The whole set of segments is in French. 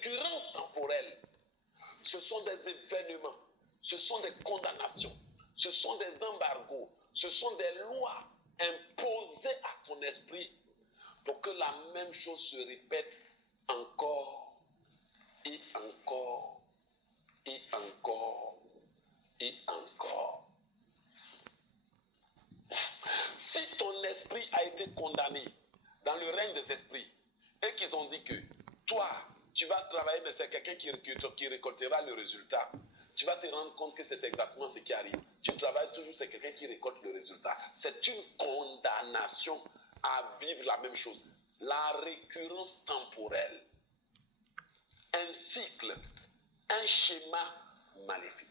récurrence temporelle, ce sont des événements, ce sont des condamnations, ce sont des embargos, ce sont des lois imposées à ton esprit pour que la même chose se répète encore et encore et encore et encore. Si ton esprit a été condamné dans le règne des esprits et qu'ils ont dit que toi, tu vas travailler, mais c'est quelqu'un qui récoltera le résultat, tu vas te rendre compte que c'est exactement ce qui arrive. Tu travailles toujours, c'est quelqu'un qui récolte le résultat. C'est une condamnation à vivre la même chose. La récurrence temporelle, un cycle, un schéma maléfique.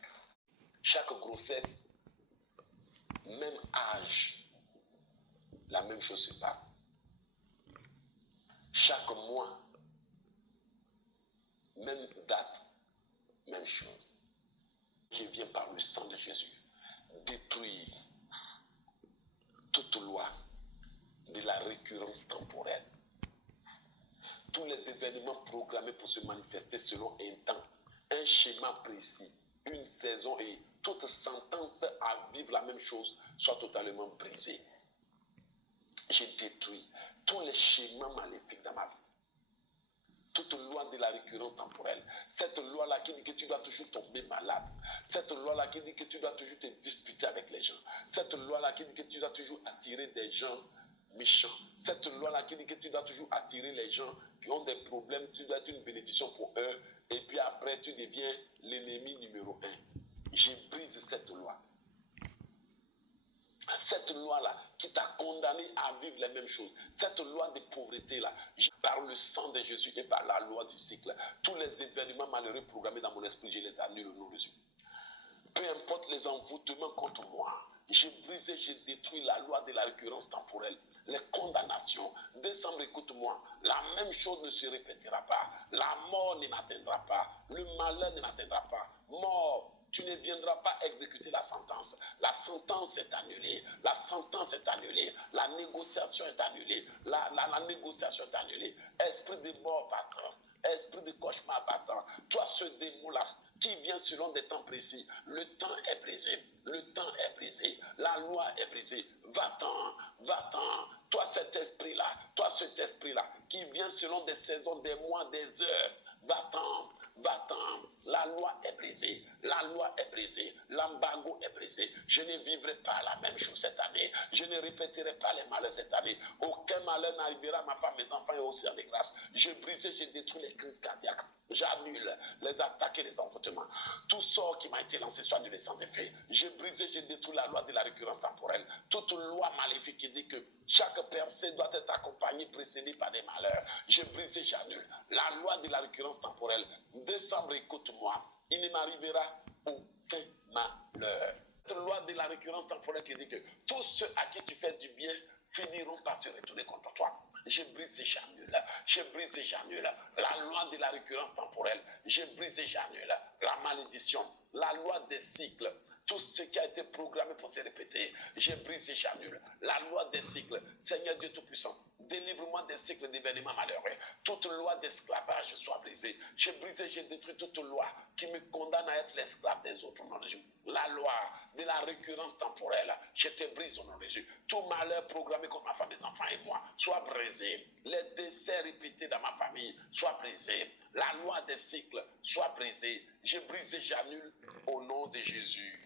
Chaque grossesse, même âge, la même chose se passe. Chaque mois, même date, même chose. Je viens par le sang de Jésus détruire toute loi de la récurrence temporelle. Tous les événements programmés pour se manifester selon un temps, un schéma précis, une saison et toute sentence à vivre la même chose soit totalement brisée. J'ai détruit tous les schémas maléfiques dans ma vie. Toute loi de la récurrence temporelle. Cette loi-là qui dit que tu dois toujours tomber malade. Cette loi-là qui dit que tu dois toujours te disputer avec les gens. Cette loi-là qui dit que tu dois toujours attirer des gens méchants. Cette loi-là qui dit que tu dois toujours attirer les gens qui ont des problèmes. Tu dois être une bénédiction pour eux. Et puis après, tu deviens l'ennemi numéro 1. Je brise cette loi. Cette loi-là qui t'a condamné à vivre les mêmes choses, cette loi de pauvreté-là, par le sang de Jésus et par la loi du cycle, tous les événements malheureux programmés dans mon esprit, je les annule au nom de Jésus. Peu importe les envoûtements contre moi, j'ai brisé, j'ai détruit la loi de la récurrence temporelle, les condamnations. Décembre, écoute-moi, la même chose ne se répétera pas. La mort ne m'atteindra pas, le malheur ne m'atteindra pas. Mort, tu ne viendras pas exécuter la sentence. La sentence est annulée. La sentence est annulée. La négociation est annulée. La négociation est annulée. Esprit de mort va-t'en. Esprit de cauchemar va-t'en. Toi, ce démon-là, qui vient selon des temps précis. Le temps est brisé. Le temps est brisé. La loi est brisée. Va-t'en. Va-t'en. Toi, cet esprit-là. Toi, cet esprit-là, qui vient selon des saisons, des mois, des heures. Va-t'en. Va-t'en, la loi est brisée, la loi est brisée, l'embargo est brisé. Je ne vivrai pas la même chose cette année, je ne répéterai pas les malheurs cette année. Aucun malheur n'arrivera à ma femme, mes enfants et au ciel des grâces. J'ai brisé, j'ai détruit les crises cardiaques. J'annule les attaques et les envoûtements. Tout sort qui m'a été lancé soit annulé sans effet. J'ai brisé, j'ai détruit la loi de la récurrence temporelle. Toute loi maléfique qui dit que chaque percée doit être accompagnée, précédée par des malheurs. J'ai brisé, j'annule la loi de la récurrence temporelle. Décembre, écoute-moi, il ne m'arrivera aucun malheur. Cette loi de la récurrence temporelle qui dit que tous ceux à qui tu fais du bien finiront par se retourner contre toi. J'ai brisé, j'annule. J'ai brisé, j'annule. La loi de la récurrence temporelle. J'ai brisé, j'annule. La malédiction. La loi des cycles. Tout ce qui a été programmé pour se répéter. J'ai brisé, j'annule. La loi des cycles. Seigneur Dieu Tout-Puissant, délivre-moi des cycles d'événements malheureux. Toute loi d'esclavage soit brisée. J'ai brisé, j'ai détruit toute loi qui me condamne à être l'esclave des autres. La loi de la récurrence temporelle, je te brise au nom de Jésus. Tout malheur programmé contre ma femme, mes enfants et moi, soit brisé. Les décès répétés dans ma famille, soit brisé. La loi des cycles, soit brisée. J'ai brisé, j'annule au nom de Jésus.